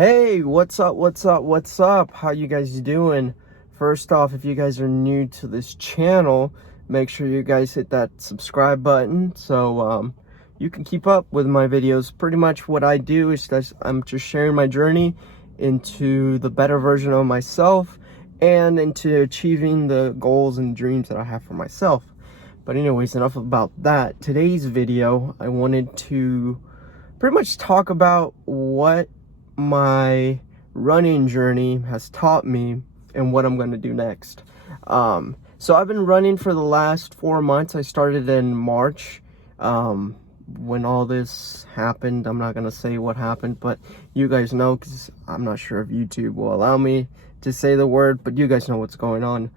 Hey, what's up? What's up? How you guys doing? First off, if you guys are new to this channel, make sure you guys hit that subscribe button so you can keep up with my videos. Pretty much what I do is that I'm just sharing my journey into the better version of myself and into achieving the goals and dreams that I have for myself. But anyways, enough about that. Today's video, I wanted to pretty much talk about what my running journey has taught me and what I'm going to do next. So I've been running for the last 4 months. I started in March. When all this happened, I'm not going to say what happened, but you guys know, because I'm not sure if YouTube will allow me to say the word, but you guys know what's going on.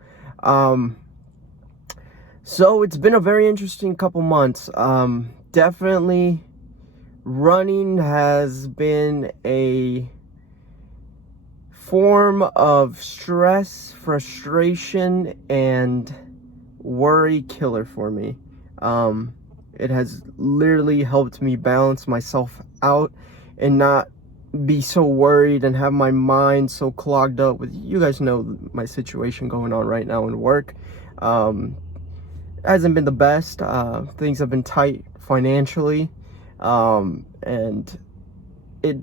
So it's been a very interesting couple months. Definitely running has been a form of stress, frustration, and worry killer for me. It has literally helped me balance myself out and not be so worried and have my mind so clogged up with, you guys know my situation going on right now in work. Hasn't been the best. Things have been tight financially. And it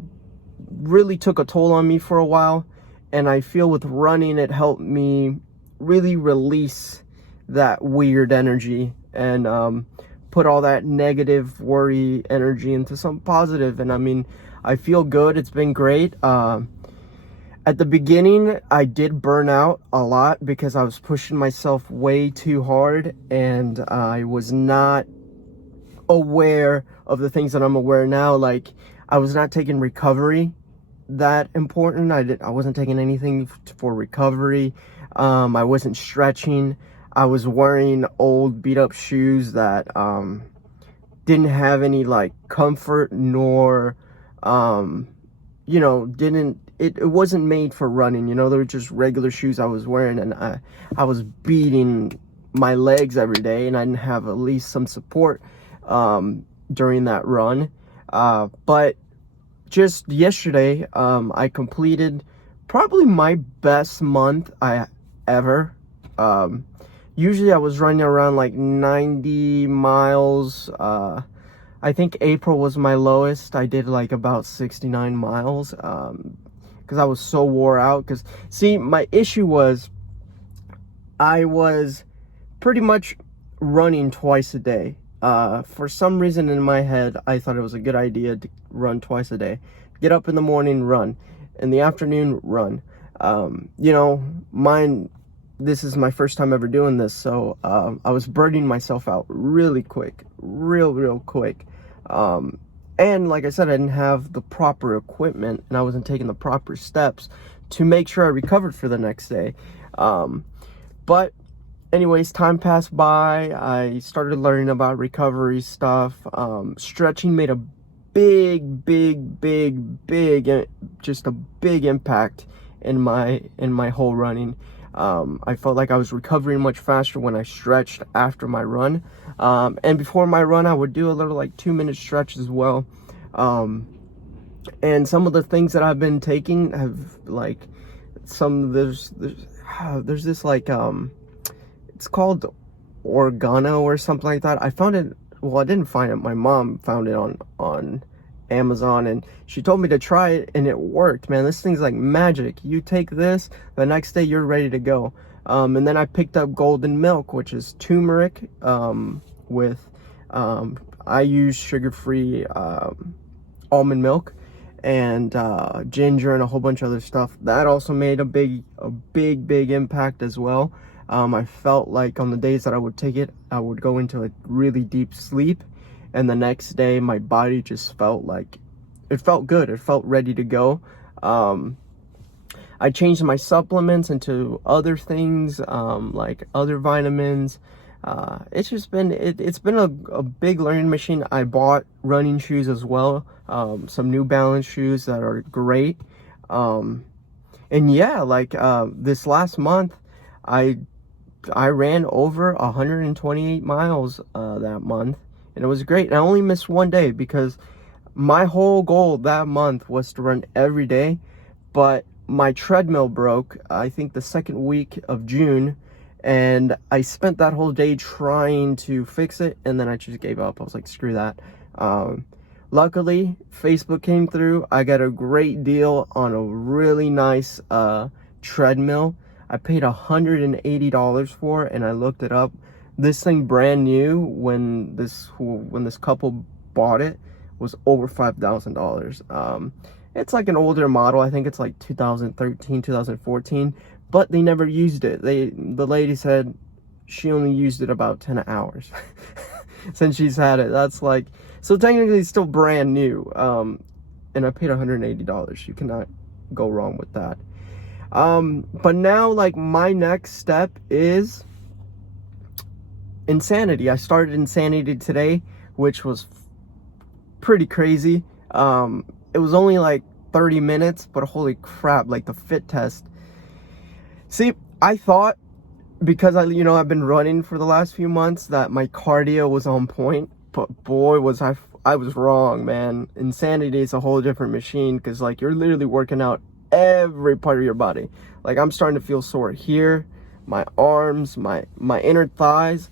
really took a toll on me for a while, and I feel with running it helped me really release that weird energy and put all that negative worry energy into some positive. And I mean, I feel good. It's been great. At the beginning I did burn out a lot because I was pushing myself way too hard, and I was not aware of the things that I'm aware now. Like, I was not taking recovery that important. I wasn't taking anything for recovery. I wasn't stretching. I was wearing old beat up shoes that didn't have any like comfort nor it wasn't made for running. They were just regular shoes I was wearing, and I was beating my legs every day, and I didn't have at least some support during that run. But just yesterday, I completed probably my best month I ever. Usually I was running around like 90 miles. I think April was my lowest. I did like about 69 miles because I was so wore out. Because see, my issue was I was pretty much running twice a day. For some reason in my head, I thought it was a good idea to run twice a day. Get up in the morning, run. In the afternoon, run. This is my first time ever doing this, so I was burning myself out really quick, real quick. And like I said, I didn't have the proper equipment, and I wasn't taking the proper steps to make sure I recovered for the next day. But anyways, time passed by. I started learning about recovery stuff. Stretching made a big impact in my whole running. I felt like I was recovering much faster when I stretched after my run. And before my run, I would do a little like 2-minute stretch as well. And some of the things that I've been taking have like there's this like it's called Organo or something like that. I found it, well, I didn't find it. My mom found it on Amazon, and she told me to try it, and it worked, man. This thing's like magic. You take this, the next day you're ready to go. And then I picked up Golden Milk, which is turmeric with I use sugar-free almond milk and ginger and a whole bunch of other stuff. That also made a big impact as well. I felt like on the days that I would take it, I would go into a really deep sleep, and the next day my body just felt like it felt good. It felt ready to go. I changed my supplements into other things, like other vitamins. It's just been it's been a big learning machine. I bought running shoes as well, some New Balance shoes that are great. And yeah, like this last month I ran over 128 miles that month, and it was great. And I only missed one day because My whole goal that month was to run every day, but my treadmill broke, I think the second week of June, and I spent that whole day trying to fix it, and then I just gave up. I was like, screw that. Luckily, Facebook came through. I got a great deal on a really nice treadmill. I paid $180 for it, and I looked it up. This thing brand new when this couple bought it was over $5,000. It's like an older model. I think it's like 2013, 2014, but they never used it. The lady said she only used it about 10 hours since she's had it. That's like, so technically it's still brand new. And I paid $180. You cannot go wrong with that. But now, like, my next step is Insanity. I started Insanity today, which was pretty crazy. It was only like 30 minutes, but holy crap, like the fit test. See, I thought because I've been running for the last few months that my cardio was on point, but boy, was I was wrong, man. Insanity is a whole different machine because like you're literally working out every part of your body. Like I'm starting to feel sore here, my arms, my inner thighs.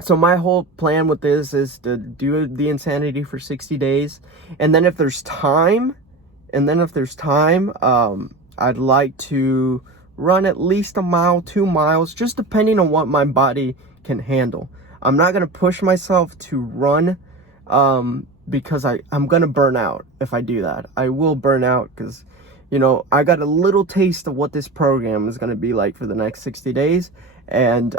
So my whole plan with this is to do the Insanity for 60 days. And then if there's time, I'd like to run at least a mile, 2 miles, just depending on what my body can handle. I'm not going to push myself to run, because I'm going to burn out if I do that. I will burn out because, I got a little taste of what this program is going to be like for the next 60 days. And,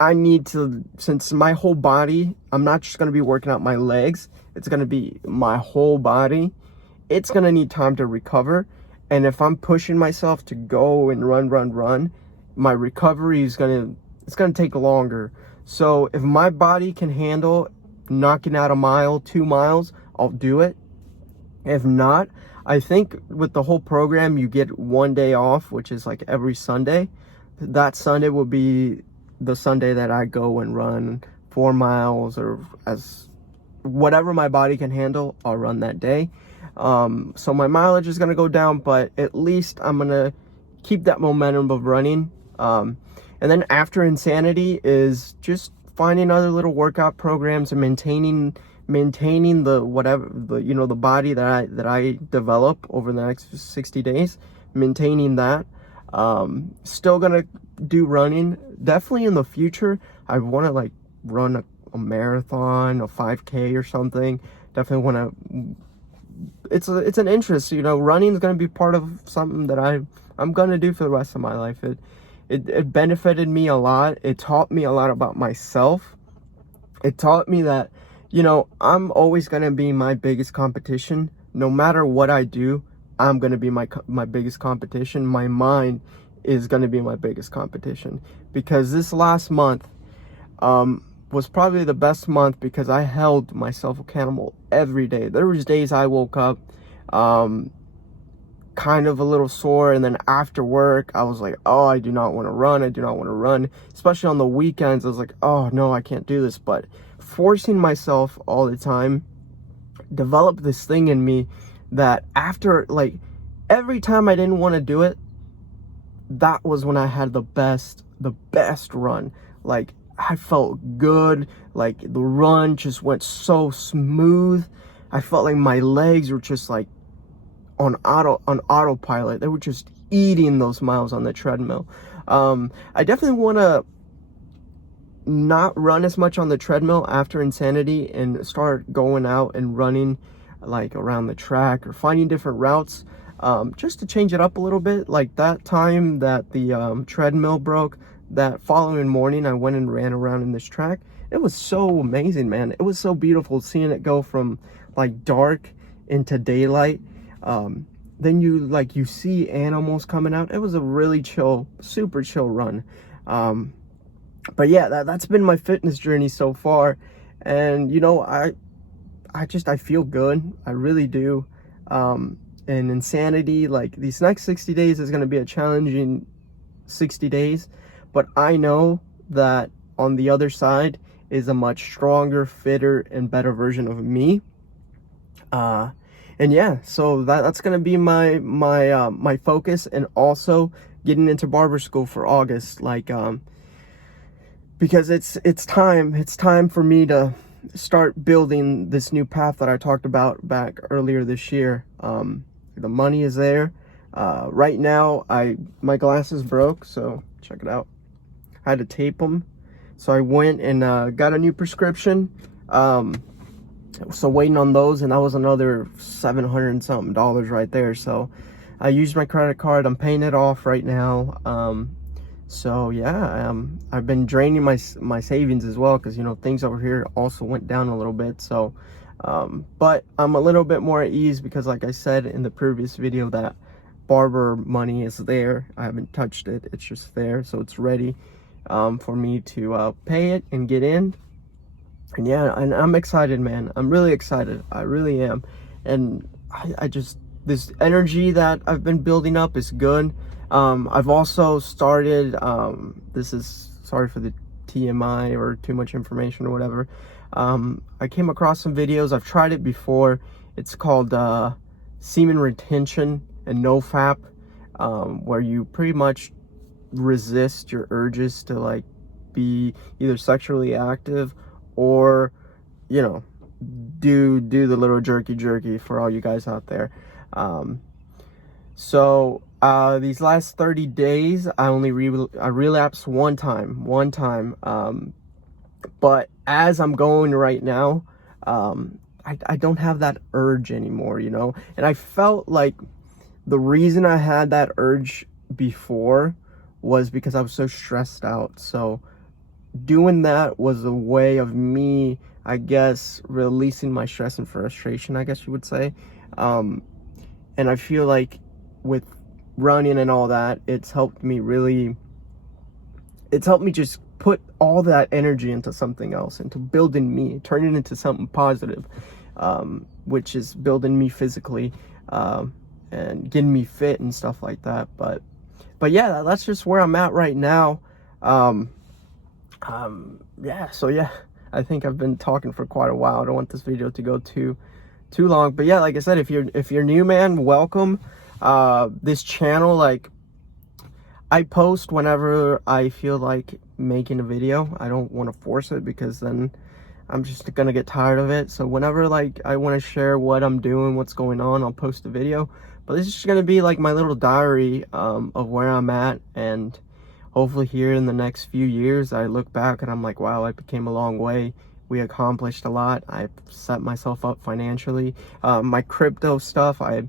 I need to, since my whole body, I'm not just going to be working out my legs, it's going to be my whole body. It's going to need time to recover. And if I'm pushing myself to go and run, my recovery is it's going to take longer. So if my body can handle knocking out a mile, 2 miles, I'll do it. If not, I think with the whole program, you get 1 day off, which is like every Sunday. That Sunday will be the Sunday that I go and run 4 miles or as whatever my body can handle, I'll run that day. So my mileage is going to go down, but at least I'm going to keep that momentum of running. And then after Insanity is just finding other little workout programs and maintaining the body that I develop over the next 60 days, maintaining that. Still gonna do running. Definitely in the future, I want to like run a marathon, a 5K or something. Definitely want to. It's an interest, running is going to be part of something that I'm going to do for the rest of my life. It benefited me a lot. It taught me a lot about myself. It taught me that, I'm always going to be my biggest competition. No matter what I do, I'm going to be my biggest competition. My mind is going to be my biggest competition, because this last month, was probably the best month because I held myself accountable every day. There was days I woke up kind of a little sore, and then after work I was like, oh, I do not want to run. Especially on the weekends, I was like, oh no, I can't do this. But forcing myself all the time developed this thing in me that after, like, every time I didn't want to do it, that was when I had the best run. Like, I felt good. Like, the run just went so smooth. I felt like my legs were just like on autopilot. They were just eating those miles on the treadmill. I definitely want to not run as much on the treadmill after Insanity and start going out and running like around the track or finding different routes, just to change it up a little bit. Like that time that the treadmill broke, that following morning I went and ran around in this track. It was so amazing, man. It was so beautiful seeing it go from like dark into daylight. Then you see animals coming out. It was a really chill, super chill run. But yeah, that's been my fitness journey so far. And I feel good. I really do. And Insanity, like, these next 60 days is going to be a challenging 60 days, but I know that on the other side, is a much stronger, fitter, and better version of me. And yeah, so that's gonna be my focus, and also getting into barber school for August, like because it's time for me to start building this new path that I talked about back earlier this year. The money is there. Right now, my glasses broke, so check it out. I had to tape them, so I went and got a new prescription. So waiting on those, and that was another $700 and something right there. So I used my credit card. I'm paying it off right now. So yeah, I've been draining my savings as well, because, you know, things over here also went down a little bit. So but I'm a little bit more at ease, because like I said in the previous video, that barber money is there. I haven't touched it. It's just there, so it's ready for me to pay it and get in. And yeah, and I'm excited, man. I'm really excited. I really am. And I just, this energy that I've been building up is good. I've also started, this is, sorry for the TMI or too much information or whatever. I came across some videos. I've tried it before. It's called semen retention and NoFap, where you pretty much resist your urges to like be either sexually active or, you know, do the little jerky for all you guys out there. So these last 30 days, I only relapsed one time. But as I'm going right now, I don't have that urge anymore, you know. And I felt like the reason I had that urge before was because I was so stressed out. So doing that was a way of me, I guess, releasing my stress and frustration, I guess you would say. And I feel like with running and all that, it's helped me just put all that energy into something else, into building me, turning it into something positive, which is building me physically, and getting me fit and stuff like that. But yeah, that's just where I'm at right now. Yeah, so yeah, I think I've been talking for quite a while. I don't want this video to go too long, but yeah, like I said, if you're new, man, welcome. This channel, like, I post whenever I feel like making a video. I don't want to force it, because then I'm just gonna get tired of it. So whenever, like, I want to share what I'm doing, what's going on, I'll post a video. But this is just gonna be like my little diary of where I'm at, and hopefully here in the next few years, I look back and I'm like, wow, I became a long way. We accomplished a lot. I set myself up financially. My crypto stuff, I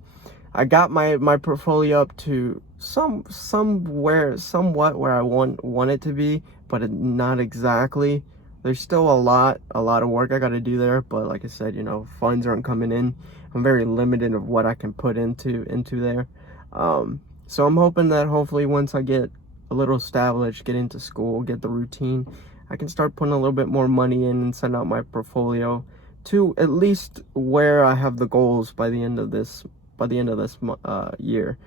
got my portfolio up to somewhat where I want it to be, but not exactly. There's still a lot of work I got to do there. But like I said, you know, funds aren't coming in. I'm very limited of what I can put into there. So I'm hoping that hopefully once I get a little established, get into school, get the routine, I can start putting a little bit more money in and send out my portfolio to at least where I have the goals by the end of this year.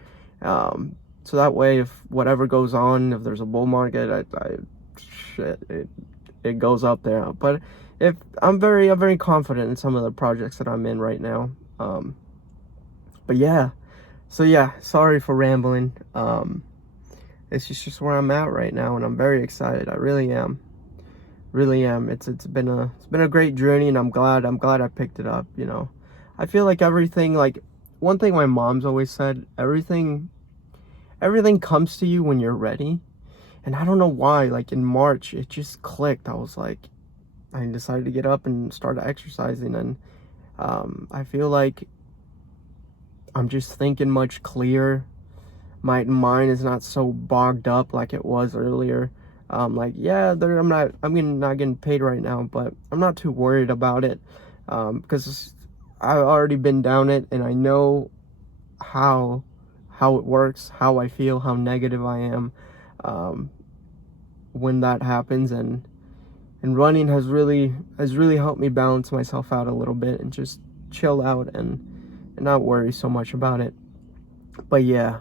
So that way, if whatever goes on, if there's a bull market, it goes up there. But if I'm very confident in some of the projects that I'm in right now. But yeah, so yeah, sorry for rambling. It's just where I'm at right now, and I'm very excited. I really am. It's been a great journey, and I'm glad I picked it up, you know. I feel like everything, like, one thing my mom's always said, everything comes to you when you're ready. And I don't know why, like in March, it just clicked. I was like, I decided to get up and start exercising, and I feel like I'm just thinking much clearer. My mind is not so bogged up like it was earlier. Like, yeah, I'm not getting paid right now, but I'm not too worried about it, because I've already been down it, and I know how it works, how I feel, how negative I am when that happens, and running has really helped me balance myself out a little bit and just chill out and not worry so much about it. But yeah,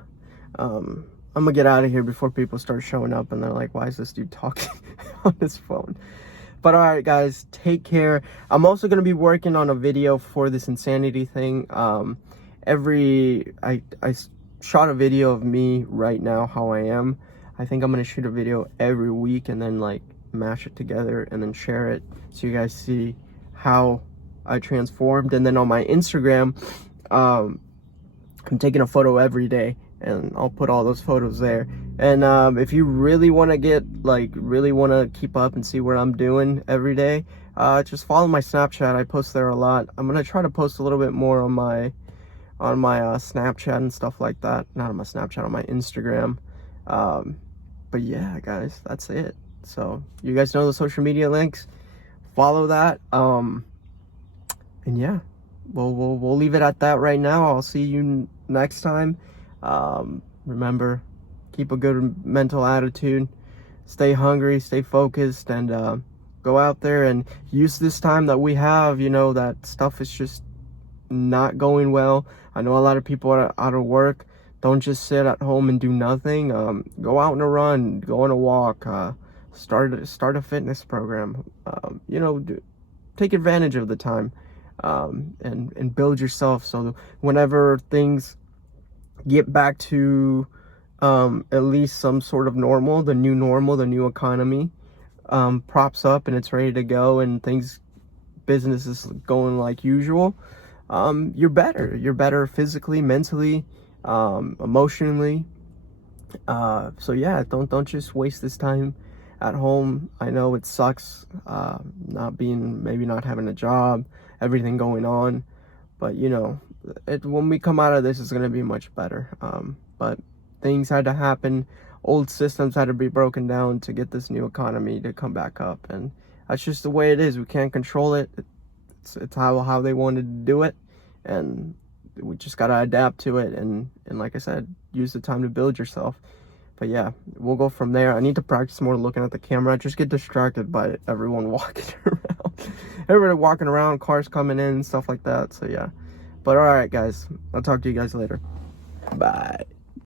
I'm gonna get out of here before people start showing up and they're like, why is this dude talking on his phone? But all right, guys, take care. I'm also going to be working on a video for this insanity thing. I shot a video of me right now, how I am. I think I'm going to shoot a video every week and then like mash it together and then share it so you guys see how I transformed. And then on my Instagram, I'm taking a photo every day, and I'll put all those photos there. And if you really want to really want to keep up and see what I'm doing every day, just follow my Snapchat. I post there a lot. I'm gonna try to post a little bit more on my Snapchat and stuff like that. Not on my Snapchat, on my Instagram. But yeah, guys, that's it. So you guys know the social media links. Follow that. And yeah, we'll leave it at that right now. I'll see you next time. Remember, keep a good mental attitude, stay hungry, stay focused, and go out there and use this time that we have. You know that stuff is just not going well. I know a lot of people are out of work. Don't just sit at home and do nothing. Go out on a run, go on a walk, start a fitness program. You know, take advantage of the time, and build yourself so whenever things get back to at least some sort of normal, the new economy props up and it's ready to go and business is going like usual, you're better physically, mentally, emotionally. So yeah, don't just waste this time at home. I know it sucks, maybe not having a job, everything going on, but you know, when we come out of this, it's going to be much better. But things had to happen. Old systems had to be broken down to get this new economy to come back up. And that's just the way it is. We can't control it. It's how they wanted to do it. And we just got to adapt to it. And like I said, use the time to build yourself. But yeah, we'll go from there. I need to practice more looking at the camera. I just get distracted by everyone walking around. Everybody walking around, cars coming in and stuff like that. So yeah. But all right, guys, I'll talk to you guys later. Bye.